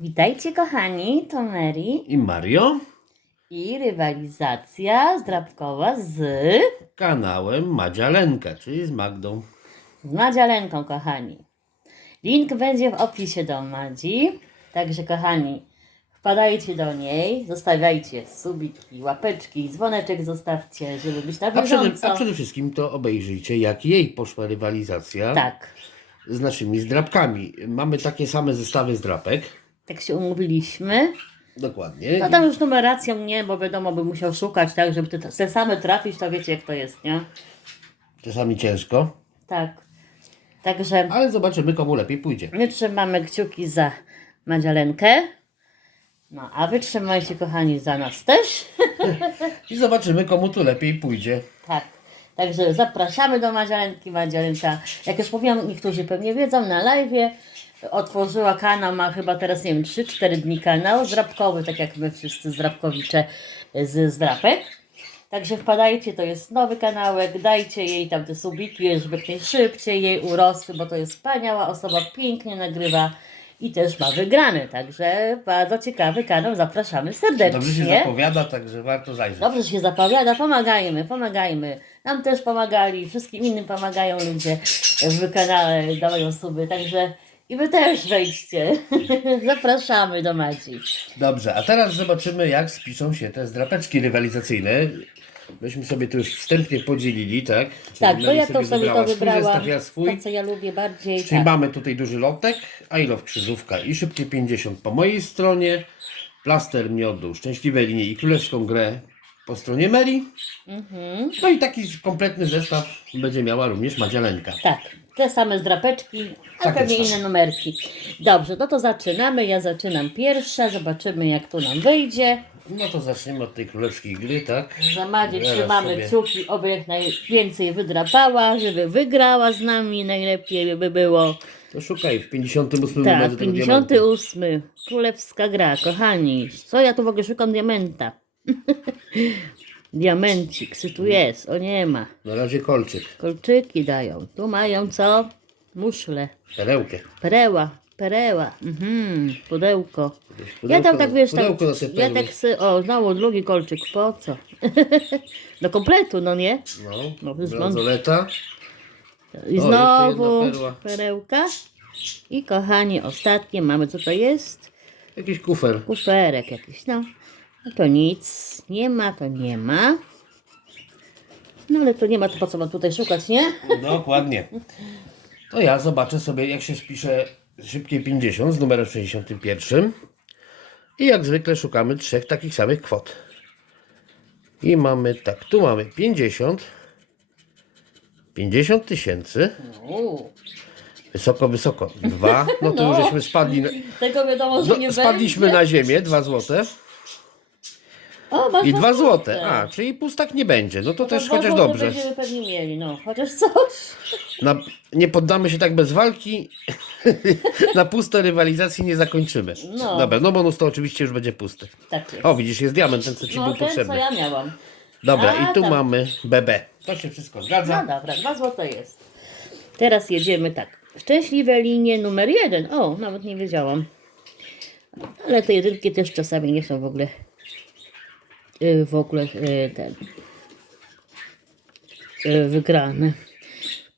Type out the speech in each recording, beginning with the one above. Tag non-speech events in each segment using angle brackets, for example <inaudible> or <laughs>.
Witajcie kochani, to Mary i Mario i rywalizacja zdrabkowa z, kanałem Madzia Lenka, czyli z Magdą. z Madzialenką kochani. Link będzie w opisie do Madzi, także kochani, wpadajcie do niej, zostawiajcie subiki, łapeczki, dzwoneczek zostawcie, żeby być na A przede, bieżąco. a przede wszystkim to obejrzyjcie, jak jej poszła rywalizacja Tak, z naszymi zdrabkami. Mamy takie same zestawy zdrapek. Tak się umówiliśmy. Dokładnie. No tam już numeracją nie, bo wiadomo, by musiał szukać, tak, żeby te, te same trafić, to wiecie jak to jest, nie? Czasami ciężko, Tak. Także ale zobaczymy, komu lepiej pójdzie. my trzymamy kciuki za Madzielenkę. No, a wy trzymajcie, kochani, za nas też. <laughs> I zobaczymy, komu tu lepiej pójdzie. tak. Także zapraszamy do Madzielenki. Madzielenka, jak już mówiłam, niektórzy pewnie wiedzą, na live otworzyła kanał, ma chyba teraz, nie wiem, 3-4 dni kanał zdrabkowy, tak jak my wszyscy zdrabkowicze z zdrapek. Także wpadajcie, to jest nowy kanałek, dajcie jej tam te subiki, żeby jak najszybciej jej urosły, bo to jest wspaniała osoba, pięknie nagrywa i też ma wygrane, także bardzo ciekawy kanał, zapraszamy serdecznie. Dobrze się zapowiada, także warto zajrzeć. Dobrze się zapowiada, pomagajmy, pomagajmy. Nam też pomagali, wszystkim innym pomagają ludzie w kanale, dawają suby, także i wy też wejdźcie. <laughs> Zapraszamy do Madzi. Dobrze, a teraz zobaczymy, jak spiszą się te zdrapeczki rywalizacyjne. Myśmy sobie to już wstępnie podzielili, tak? Czyli Tak, bo ja to sobie to wybrała swój wybrałam, ja swój. to co ja lubię bardziej. Czyli Tak. mamy tutaj duży lotek, love krzyżówka i szybkie 50 po mojej stronie, plaster miodu, szczęśliwe linie i królewską grę po stronie Meli. Mhm. No i taki kompletny zestaw będzie miała również Madzielenka. Tak, te same zdrapeczki, a Takie pewnie inne numerki. Dobrze, no to zaczynamy. Ja zaczynam pierwsza, zobaczymy jak tu nam wyjdzie. No to zaczniemy od tej królewskiej gry, tak? Za Madzie Zaraz trzymamy sobie- kciuki, oby jak najwięcej wydrapała, żeby wygrała z nami, najlepiej by było. To szukaj w 58 Tak, numerze tego diamentu. 58. Królewska gra, kochani. Co ja tu w ogóle szukam diamenta? <laughs> Diamencik, czy tu jest? O nie ma. Na razie kolczyk, Kolczyki dają. Tu mają co? Muszle. perełkę. Pereła, pereła. Mhm, pudełko. Pudełko- ja tam tak wiesz, tam, ja tak sy, o, znowu drugi kolczyk, po co? <laughs> Do kompletu, no nie? No, No, bransoleta. I znowu perełka. I kochani, ostatnie mamy, co to jest? Jakiś kufer. Kuferek jakiś, no. No to nic, nie ma, to nie ma. No ale to nie ma, to po co mam tutaj szukać, nie? Dokładnie. To ja zobaczę sobie, jak się spisze szybkie 50 z numerem 61. I jak zwykle szukamy trzech takich samych kwot. I mamy tak, tu mamy 50. 50 tysięcy. Uuu, Wysoko, wysoko. Dwa. No to No. już żeśmy spadli. Na, tego wiadomo, że nie no, spadliśmy będzie. na ziemię, dwa złote. O, masz I dwa dwa złote. złote. A, czyli pustak nie będzie. No to też chociaż dobrze. będziemy pewnie mieli, no. Chociaż coś. Na, nie poddamy się tak bez walki. <laughs> Na puste rywalizacji nie zakończymy. No. Dobra, no bonus to oczywiście już będzie pusty. Tak jest. O, widzisz, jest diament, ten co ci no był ten, co potrzebny. ja miałam. Dobra, A, i tu mamy BB. To się wszystko No zgadza. dobra, dwa złote jest. Teraz jedziemy tak. Szczęśliwe linie numer jeden. O, nawet nie wiedziałam. Ale te jedynki też czasami nie są w ogóle w ogóle y, ten y, wygrane.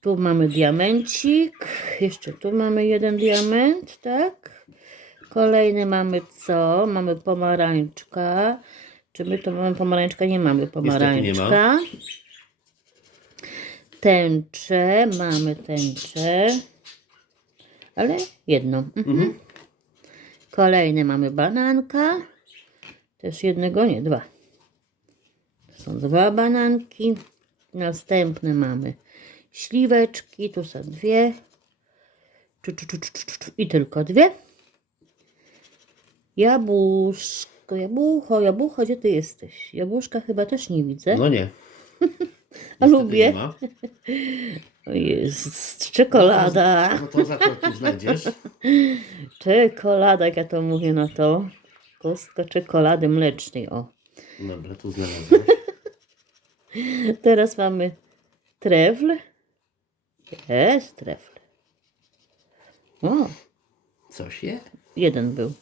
Tu mamy diamencik. Jeszcze tu mamy jeden diament, tak? Kolejny mamy co? Mamy pomarańczka. Czy my tu mamy pomarańczka? Nie mamy nie pomarańczka. ma. Tęczę, mamy tęczę. Ale jedną. Mhm. Kolejny mamy bananka. Też jednego, nie, dwa. Są dwa bananki. Następne mamy śliweczki. Tu są dwie. I tylko dwie. Jabłuszko, jabłucho, jabłucho, gdzie ty jesteś? Jabłuszka chyba też nie widzę. No nie. <laughs> A lubię. O jest czekolada. No to za to tu znajdziesz. <laughs> Czekolada, jak ja to mówię na to. Kostka czekolady mlecznej, o. Dobra, tu znalazłem. <laughs> Teraz mamy trefl. Jest trefl. O, Coś je? jeden był.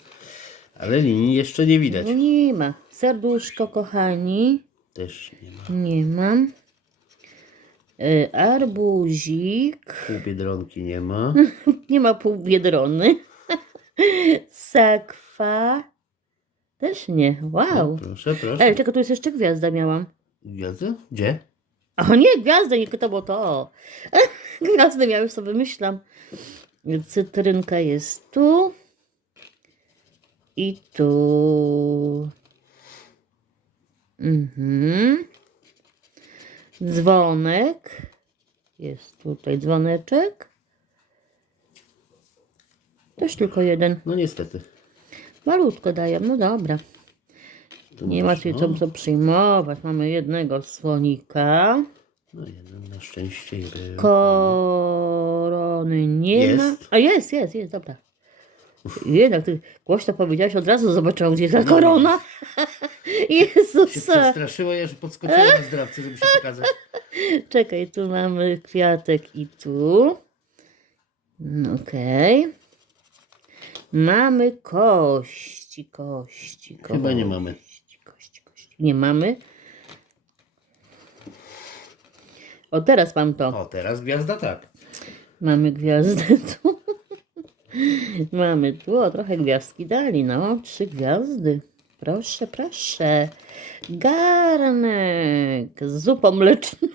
Ale linii jeszcze nie widać. No nie ma. Serduszko, kochani. Też nie ma. Nie mam. Y, Arbuzik. Pół biedronki nie ma. <laughs> Nie ma pół biedrony. <laughs> Sakwa. Też nie. Wow. Proszę, proszę. Ej, czekaj, tu jest jeszcze gwiazda miałam. Gwiazdy? Gdzie? O nie, gwiazda, nie to <laughs> było to. Gwiazdę miałam, już sobie myślam. Cytrynka jest tu. I tu. Mhm. Dzwonek. Jest tutaj dzwoneczek. Też tylko jeden. No niestety. Malutko daję, no dobra. Tu Nie ma masz, się no. co, co przyjmować. Mamy jednego słonika. No jeden na szczęście i był. Korony nie Jest. ma. A jest, jest, jest, dobra. Jednak ty głośno powiedziałeś, od razu zobaczyłam, gdzie jest ta korona. <laughs> się Jezus. przestraszyło, ja że podskoczyłem na zdrawcy, żeby się pokazać. <laughs> Czekaj, tu mamy kwiatek i tu. No, Okej. Mamy kości, kości, kości. Chyba nie mamy. Nie mamy. O, teraz mam to. O, teraz gwiazda tak. Mamy gwiazdę <laughs> tu. Mamy tu, o trochę gwiazdki dali, no, trzy gwiazdy. Proszę, proszę. Garnek z zupą mleczną.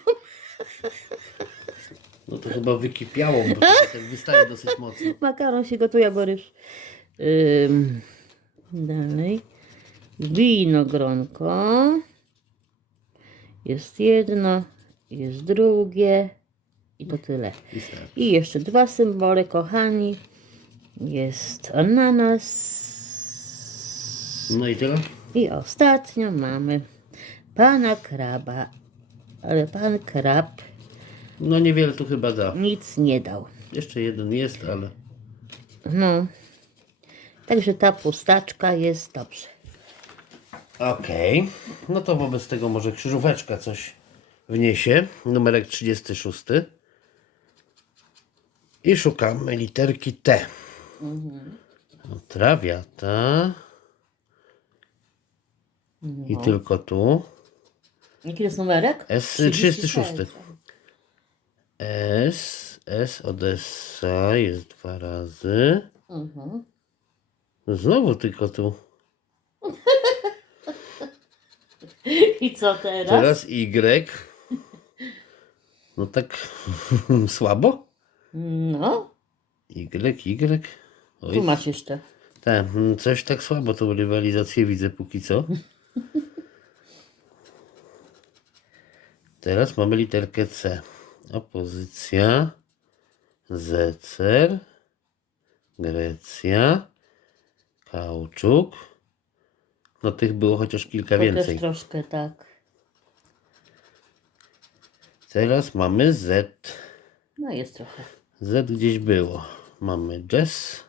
No to chyba wykipiało, bo to tak wystaje dosyć mocno. <laughs> Makaron się gotuje, Borys. Ym, dalej. Winogronko. Jest jedno, jest drugie. I to tyle. I jeszcze dwa symbole, kochani. Jest ananas. No i tyle? I ostatnio mamy pana kraba. Ale pan krab No niewiele tu chyba da. nic nie dał. Jeszcze jeden jest, ale... No. Także ta pustaczka jest dobrze. Okej. No to wobec tego może krzyżóweczka coś wniesie. Numerek 36. I szukamy literki T. No, Trawiata. I tylko tu. Jaki jest numerek? S 36. S, S Odessa jest dwa razy. Mhm. Znowu tylko tu. I co teraz? Teraz Y. No tak <laughs> słabo. No, Y, Y. tu Oj, masz jeszcze. tak, coś tak słabo tą rywalizację widzę póki co. <laughs> Teraz mamy literkę C. Opozycja. Zecer. Grecja. Kauczuk. No tych było chociaż kilka To więcej. troszkę tak. Teraz mamy Z. No jest trochę. Z gdzieś było. Mamy jazz.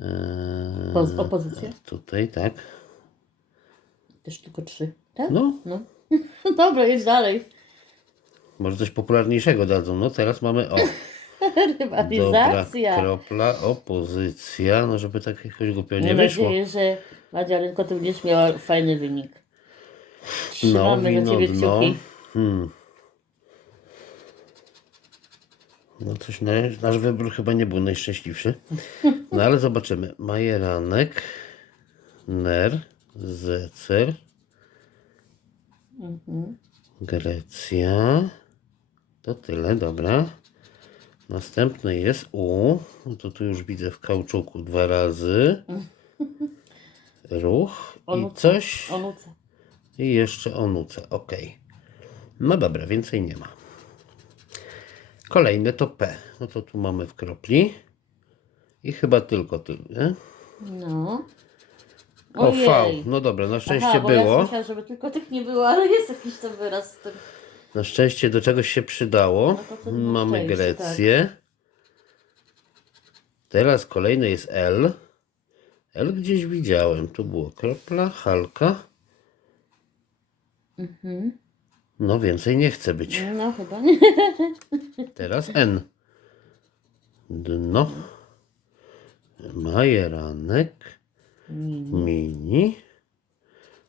Eee, Poz- opozycja? Tutaj, tak. Też tylko trzy. Tak? No, No. <laughs> Dobra, jedź dalej. może coś popularniejszego dadzą. No teraz mamy o. <laughs> <laughs> Dobra, Rywalizacja. kropla, opozycja. No żeby tak jakoś głupio nie Mam wyszło. nadzieję, że Madzialenko, ty będziesz miała fajny wynik. No, Trzymamy za wino ciebie dno. kciuki. Hmm. No coś, na, nasz wybór chyba nie był najszczęśliwszy. No ale zobaczymy. Majeranek, Ner, Zecer, Mhm. Grecja. To tyle, dobra. Następny jest U. No to tu już widzę w kauczuku dwa razy. <laughs> Ruch i coś. Onuce. I jeszcze onuce. Ok. No dobra, więcej nie ma. Kolejne to P. No to tu mamy w kropli. I chyba tylko tyle. No. O, V. Ojej. No dobra, na szczęście Aha, bo Ja było. myślałam, żeby tylko tych nie było, ale jest jakiś tam wyraz. z tym. Na szczęście do czegoś się przydało. No to Mamy szczęście, Grecję. Teraz kolejny jest L. L gdzieś widziałem. Tu było kropla, halka. Mhm. No więcej nie chce być. No chyba nie. <laughs> Teraz N. Dno. Majeranek. Mini.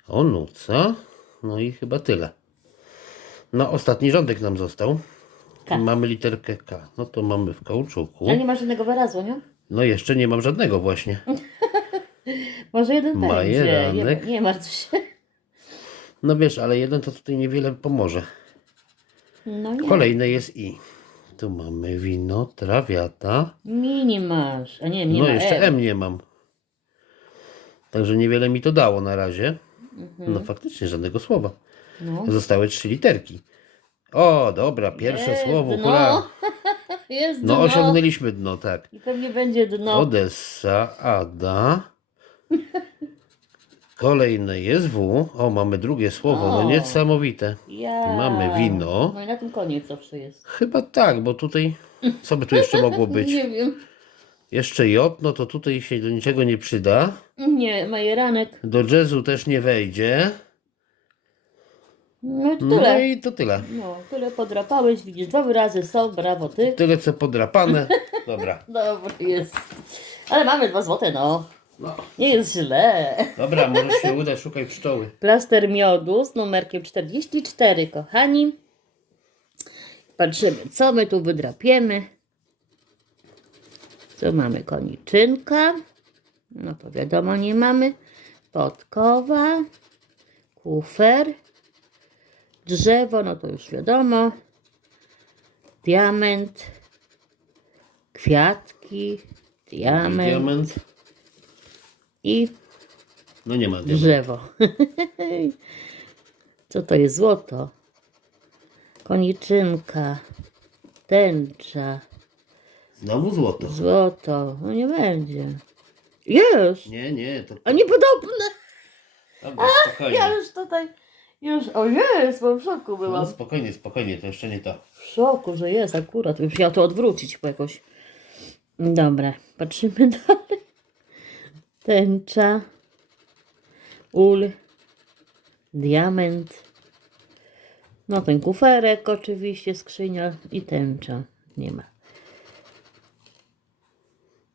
Onuca. No i chyba tyle. No, ostatni rządek nam został. K. Mamy literkę K. No to mamy w kauczuku. Ale nie ma żadnego wyrazu, nie? No jeszcze nie mam żadnego właśnie. <laughs> Może jeden będzie. Majeranek. Nie, nie martw się. No wiesz, ale jeden to tutaj niewiele pomoże. No nie. Kolejne jest I. Tu mamy wino, trawiata. Mini masz. A nie, nie no ma jeszcze M. M nie mam. Także niewiele mi to dało na razie. Mhm. No faktycznie żadnego słowa. No. Zostały trzy literki. O, dobra, pierwsze Jest słowo, dno. hurra. <laughs> Jest No dno. osiągnęliśmy dno, tak. I pewnie będzie dno. Odessa, Ada. <laughs> Kolejne jest W. O, mamy drugie słowo, no O. niesamowite. Ja. Mamy wino. No i na tym koniec zawsze jest. Chyba tak, bo tutaj, co by tu jeszcze mogło <laughs> być? Nie wiem. Jeszcze J, no to tutaj się do niczego nie przyda. Nie, majeranek. Do jazzu też nie wejdzie. No i to No tyle. i to tyle. No, tyle podrapałeś, widzisz, dwa wyrazy są, brawo ty. Tyle co podrapane. Dobra. <laughs> Dobry jest. Ale mamy dwa złote, no. No. Nie jest źle. Dobra, może się uda, szukaj pszczoły. Plaster miodu z numerkiem 44, kochani. Patrzymy, co my tu wydrapiemy. Tu mamy koniczynka. No to wiadomo, nie mamy. Podkowa. Kufer. Drzewo, no to już wiadomo. Diament. Kwiatki. Diament. Diament. I No nie ma diamentu. Drzewo. <laughs> Co to jest złoto? Koniczynka. Tęcza. Znowu złoto. Złoto. No nie będzie. Jest! Nie, nie, to A niepodobne! dobra, spokojnie. Ja już tutaj. Już. O jest, bo w szoku No byłam. spokojnie, spokojnie, to jeszcze nie to. W szoku, że jest akurat. Już ja to odwrócić po jakoś. Dobra, patrzymy <laughs> dalej. Tęcza. Ul. Diament. No ten kuferek oczywiście, skrzynia i tęcza. Nie ma.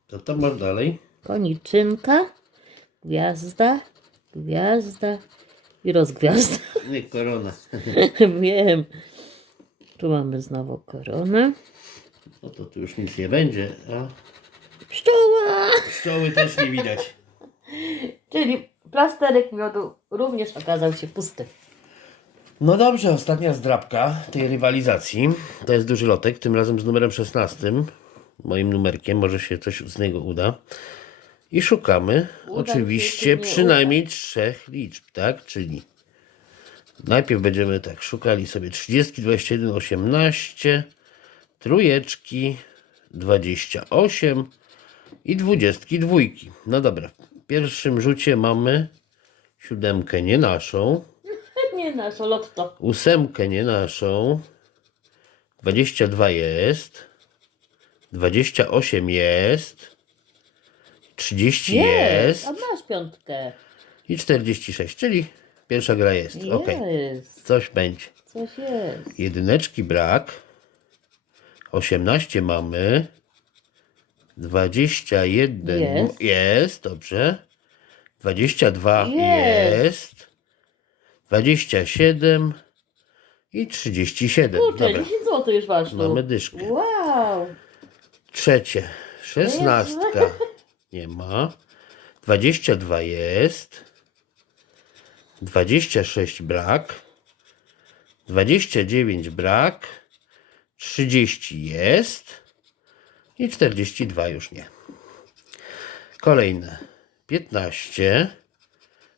To tam masz dalej. Koniczynka. Gwiazda. Gwiazda. I rozgwiazda. <laughs> Nie, korona. <laughs> Wiem. Tu mamy znowu koronę. No to tu już nic nie będzie, a Pszczoła! pszczoły też nie widać. <laughs> Czyli plasterek miodu również okazał się pusty. No dobrze, ostatnia zdrabka tej rywalizacji. To jest duży lotek, tym razem z numerem 16. Moim numerkiem, może się coś z niego uda. I szukamy Uda oczywiście przynajmniej trzech liczb, tak? Czyli najpierw będziemy tak szukali sobie 30, 21, 18, trójeczki, 28 i dwudziestki dwójki. No dobra, w pierwszym rzucie mamy siódemkę nie naszą. <laughs> Nie nasze lotto. Ósemkę nie naszą. 22 jest. 28 jest. 30 jest. A masz piątkę. I 46, czyli pierwsza gra jest. Ok. Jest. Coś będzie. Coś jest. Jedyneczki brak. 18 mamy. 21 Jest. jest dobrze. 22 Jest. jest. 27 i 37. Kurczę, Dobra. 10 zł już masz tu. Mamy dyszkę. Wow. Trzecie. Szesnastka. <laughs> Nie ma. 22 jest. 26 brak. 29 brak. 30 jest. I 42 już nie. Kolejne. 15.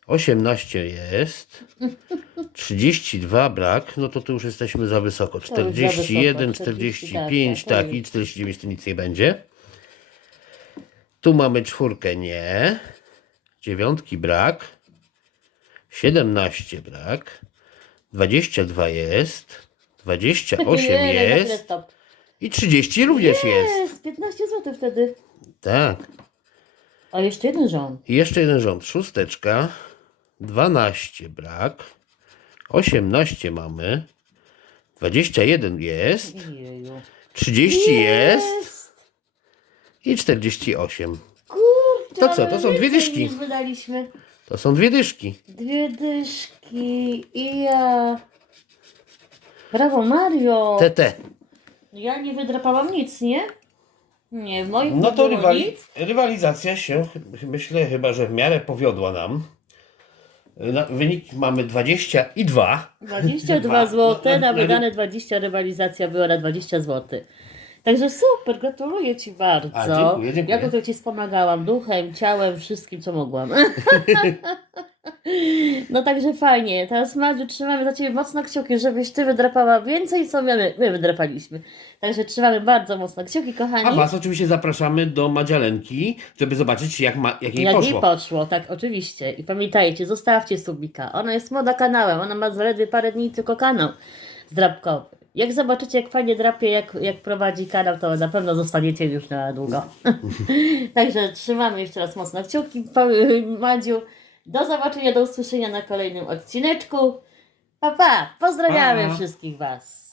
18 jest. 32 brak. No to tu już jesteśmy za wysoko. za wysoko, 41, 40, 45, tak, tak, tak i 49 to nic nie będzie. Tu mamy czwórkę nie. Dziewiątki brak. 17 brak. 22 jest. 28 Nie, na jest. I 30 również jest. Jest, 15 zł wtedy. Tak. A jeszcze jeden rząd. I jeszcze jeden rząd. Szósteczka. 12 brak. 18 mamy. 21 jest. Jeju. 30 jest. I 48. Kurczę, To co, to są dwie więcej dyszki. niż wydaliśmy. To są dwie dyszki. Dwie dyszki i ja... Brawo Mario! TT. Ja nie wydrapałam nic, nie? Nie, w moich No to było rywali nic. rywalizacja się, ch- myślę chyba, że w miarę powiodła nam. Na, wynik mamy 22. 22 Dwa. <laughs> zł, na wydane 20 rywalizacja była na 20 zł. Także super, gratuluję Ci bardzo. A, dziękuję, dziękuję. Ja tutaj Ci wspomagałam duchem, ciałem, wszystkim co mogłam. <laughs> no także fajnie. Teraz Madziu trzymamy za Ciebie mocno kciuki, żebyś Ty wydrapała więcej, co my, my wydrapaliśmy. Także trzymamy bardzo mocno kciuki, kochani. A Was oczywiście zapraszamy do Madzialenki, żeby zobaczyć jak, ma, jak jej Jak poszło. jej poszło, tak, oczywiście. I pamiętajcie, zostawcie subika. Ona jest młoda kanałem, ona ma zaledwie parę dni tylko kanał zdrabkowy. Jak zobaczycie, jak fajnie drapie, jak, jak prowadzi kanał, to na pewno zostaniecie już na długo. <laughs> Także trzymamy jeszcze raz mocno kciuki, Madziu. Do zobaczenia, do usłyszenia na kolejnym odcineczku. Pa, pa! Pozdrawiamy Pa. wszystkich Was.